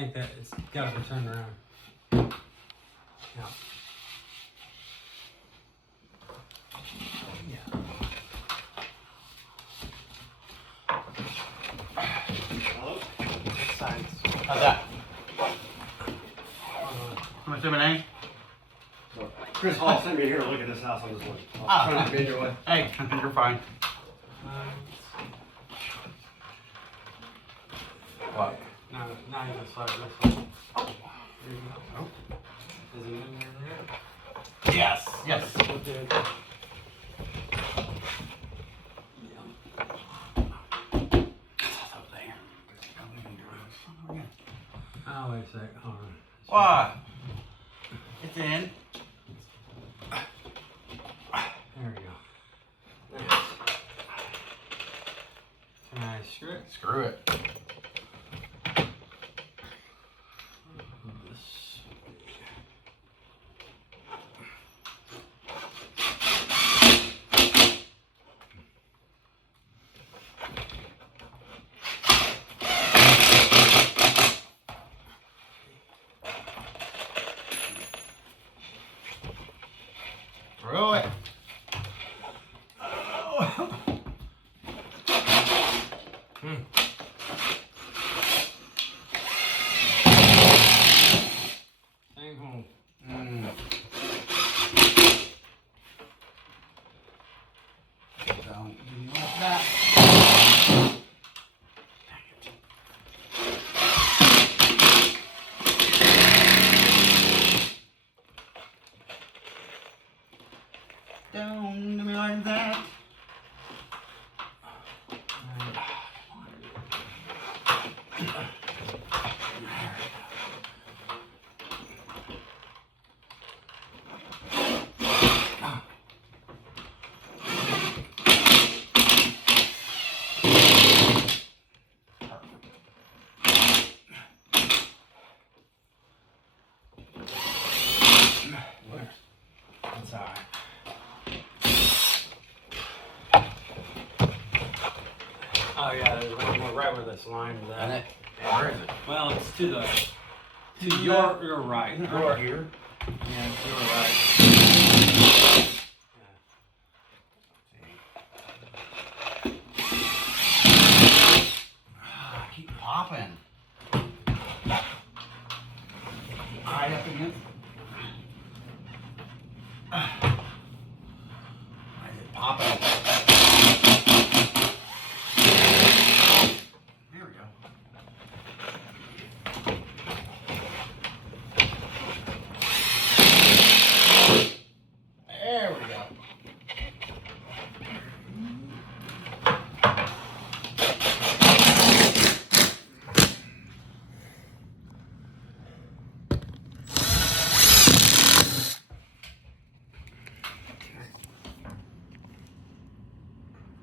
think that it's got to be turned around. Yeah. Yeah. Hello? How's that? How much lemonade? So, Chris Hall sent me here to look at this house. I'm just looking. I'm Ah. trying to be your way. Hey, you're fine. What? No, now you just slide this one. Oh. There you go. Oh. Is it in there? Yes. Yes. Okay. Oh, wait a sec. Hold on. What? It's in. There we go. Nice. Can I screw it? Screw it. This. Throw it. Same hole. Don't do me like that. Don't do me like that. That's all right. Oh yeah, there's one more right where this line is And at. it, where is it? Well, it's to the your right. You're here. Yeah, it's your right. Keep popping. Right up against. Why is it popping?